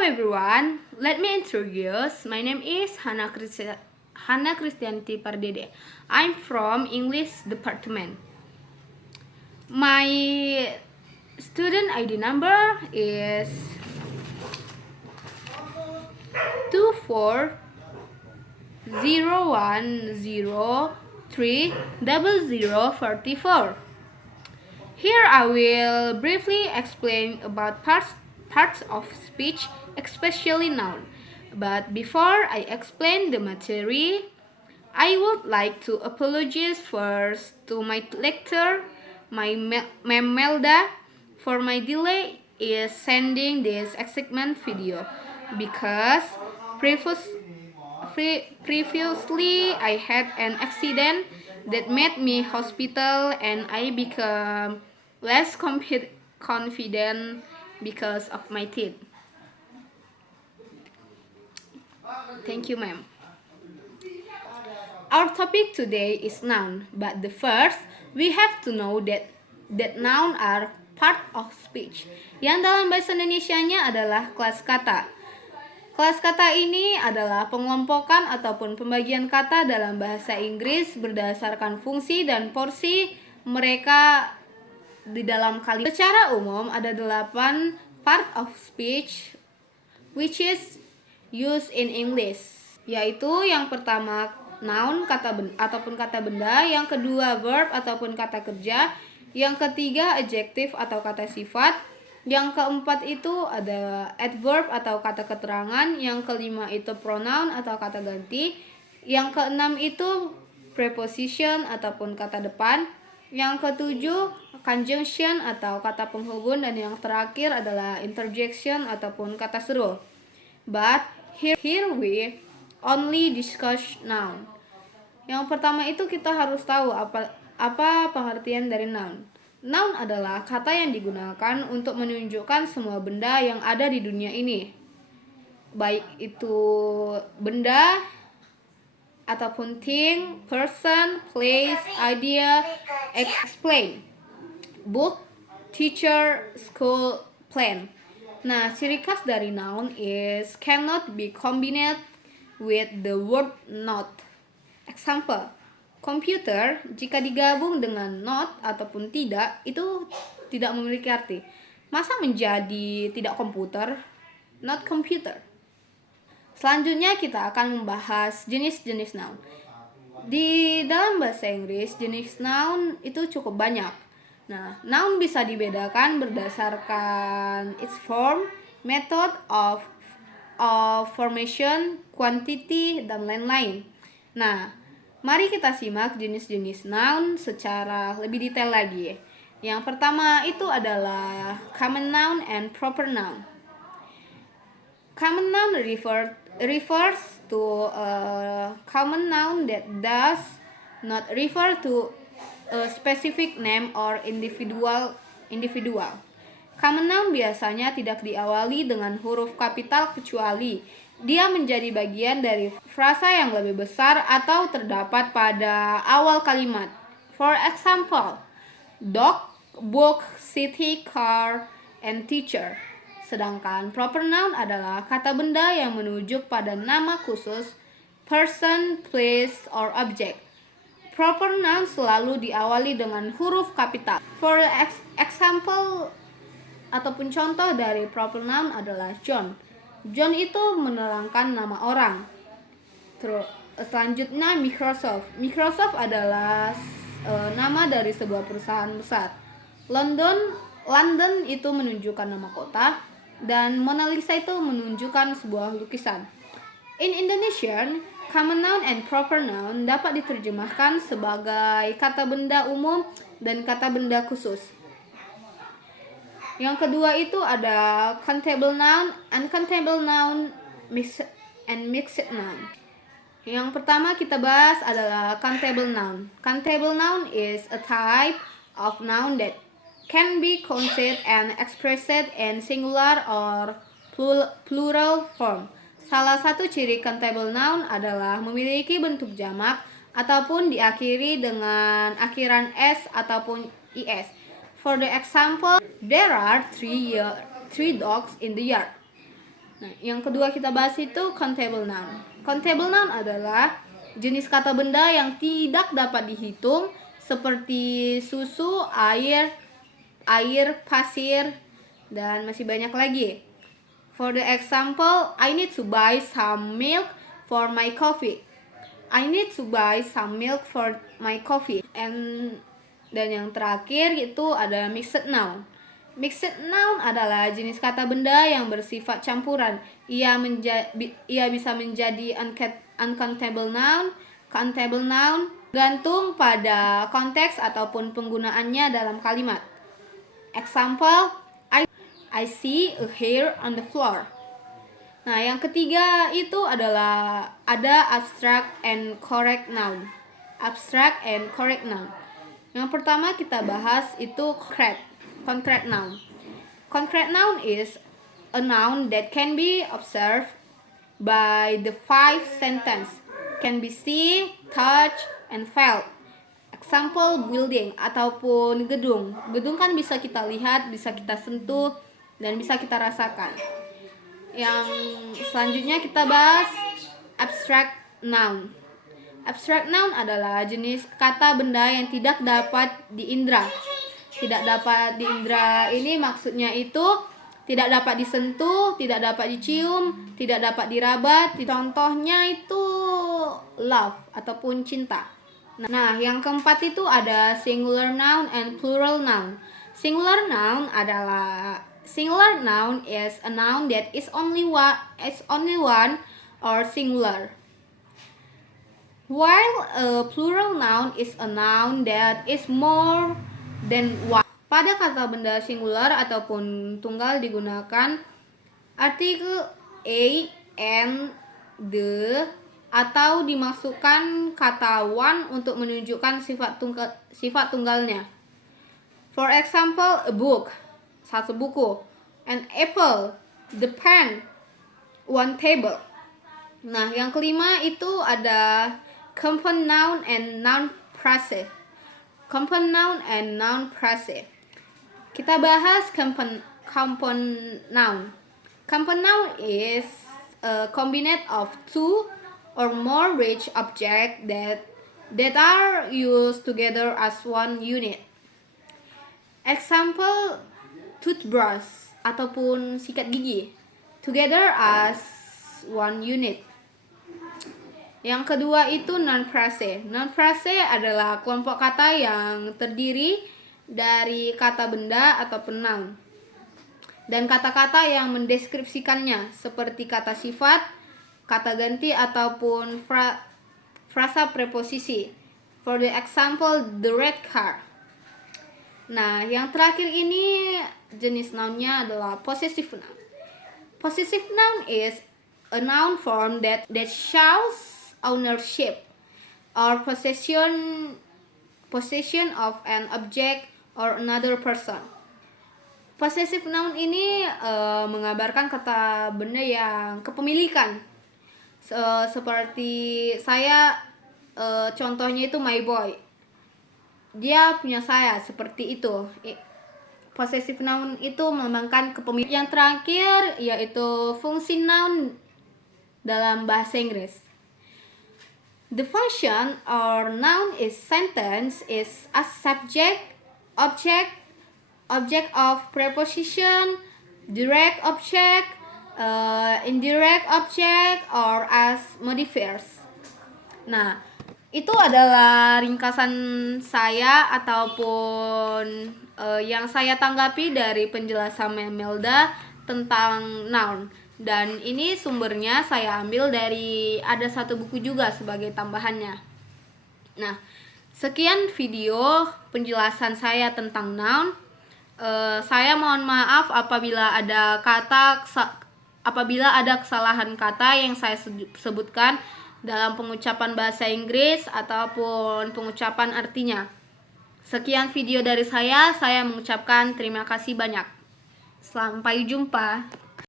Hello everyone, let me introduce. My name is Hana Kristianti Pardede. I'm from English department. My student ID number is 2401030044. Here I will briefly explain about parts of speech, especially noun. But before I explain the material, I would like to apologize first to my lecturer, my Ma'am Melda, for my delay in sending this excitement video because previously I had an accident that made me hospital and I become less confident because of my teeth. Thank you, ma'am. Our topic today is noun, but the first we have to know that noun are part of speech. Yang dalam bahasa Indonesianya adalah kelas kata. Kelas kata ini adalah pengelompokan ataupun pembagian kata dalam bahasa Inggris berdasarkan fungsi dan porsi mereka di dalam kalimat. Secara umum ada 8 part of speech which is used in English, yaitu yang pertama noun ataupun kata benda, yang kedua verb ataupun kata kerja, yang ketiga adjective atau kata sifat, yang keempat itu ada adverb atau kata keterangan, yang kelima itu pronoun atau kata ganti, yang keenam itu preposition ataupun kata depan, yang ketujuh conjunction atau kata penghubung, dan yang terakhir adalah interjection ataupun kata seru. But here we only discuss noun. Yang pertama itu kita harus tahu apa pengertian dari noun. Noun adalah kata yang digunakan untuk menunjukkan semua benda yang ada di dunia ini, baik itu benda ataupun thing, person, place, idea, explain, book, teacher, school, plan. Nah, ciri khas dari noun is cannot be combined with the word not. Example, computer jika digabung dengan not ataupun tidak itu tidak memiliki arti. Masa menjadi tidak komputer, not computer. Selanjutnya kita akan membahas jenis-jenis noun. Di dalam bahasa Inggris jenis noun itu cukup banyak. Nah, noun bisa dibedakan berdasarkan its form, method of formation, quantity, dan lain-lain. Nah, mari kita simak jenis-jenis noun secara lebih detail lagi. Yang pertama itu adalah common noun and proper noun. Common noun refers to a common noun that does not refer to a specific name or individual. Common noun biasanya tidak diawali dengan huruf kapital kecuali dia menjadi bagian dari frasa yang lebih besar atau terdapat pada awal kalimat. For example, dog, book, city, car, and teacher. Sedangkan proper noun adalah kata benda yang menunjuk pada nama khusus, person, place, or object. Proper noun selalu diawali dengan huruf kapital. For example ataupun contoh dari proper noun adalah John. John itu menerangkan nama orang. Terus selanjutnya Microsoft. Microsoft adalah nama dari sebuah perusahaan besar. London itu menunjukkan nama kota, dan Mona Lisa itu menunjukkan sebuah lukisan. In Indonesian, common noun and proper noun dapat diterjemahkan sebagai kata benda umum dan kata benda khusus. Yang kedua itu ada countable noun, uncountable noun, mixed noun. Yang pertama kita bahas adalah countable noun. Countable noun is a type of noun that can be counted and expressed in singular or plural form. Salah satu ciri countable noun adalah memiliki bentuk jamak ataupun diakhiri dengan akhiran s ataupun is. For the example, there are three dogs in the yard. Nah, yang kedua kita bahas itu countable noun. Countable noun adalah jenis kata benda yang tidak dapat dihitung seperti susu, air, pasir, dan masih banyak lagi. For the example, I need to buy some milk for my coffee. I need to buy some milk for my coffee. Dan yang terakhir itu ada mixed noun. Mixed noun adalah jenis kata benda yang bersifat campuran. Ia bisa menjadi uncountable noun, countable noun, gantung pada konteks ataupun penggunaannya dalam kalimat. Example, I see a hair on the floor. Nah, yang ketiga itu adalah ada abstract and correct noun. Abstract and correct noun. Yang pertama kita bahas itu concrete noun. Concrete noun is a noun that can be observed by the five senses. Can be seen, touched, and felt. Example, building ataupun gedung. Gedung kan bisa kita lihat, bisa kita sentuh, dan bisa kita rasakan. Yang selanjutnya kita bahas abstract noun. Abstract noun adalah jenis kata benda yang tidak dapat diindra. Tidak dapat diindra ini maksudnya itu tidak dapat disentuh, tidak dapat dicium, tidak dapat diraba. Contohnya itu love ataupun cinta. Nah, yang keempat itu ada singular noun and plural noun. Singular noun is a noun that is only one or singular. While a plural noun is a noun that is more than one. Pada kata benda singular ataupun tunggal digunakan artikel a, and, the, atau dimasukkan kata one untuk menunjukkan sifat tunggalnya. For example, a book, satu buku, an apple, the pen, one table. Nah, yang kelima itu ada compound noun and noun phrase. Compound noun and noun phrase. Kita bahas compound noun. Compound noun is a combination of two or more rich objects that are used together as one unit. Example, toothbrush ataupun sikat gigi, together as one unit. Yang kedua itu noun phrase. Noun phrase adalah kelompok kata yang terdiri dari kata benda ataupun noun dan kata-kata yang mendeskripsikannya seperti kata sifat, kata ganti ataupun frasa preposisi. For the example, the red car. Nah, yang terakhir ini jenis nounnya adalah possessive noun. Possessive noun is a noun form that shows ownership or possession of an object or another person. Possessive noun ini mengabarkan kata benda yang kepemilikan. Seperti saya, contohnya itu my boy. Dia punya saya, seperti itu. Possessive noun itu melambangkan kepemilikan. Yang terakhir yaitu fungsi noun dalam bahasa Inggris. The function or noun is sentence is a subject, object of preposition, direct object, indirect object, or as modifiers. Nah, itu adalah ringkasan saya ataupun yang saya tanggapi dari penjelasan Melda tentang noun. Dan ini sumbernya saya ambil dari ada satu buku juga sebagai tambahannya. Nah, sekian video penjelasan saya tentang noun. Saya mohon maaf apabila ada kesalahan kata yang saya sebutkan dalam pengucapan bahasa Inggris ataupun pengucapan artinya. Sekian video dari saya mengucapkan terima kasih banyak. Sampai jumpa.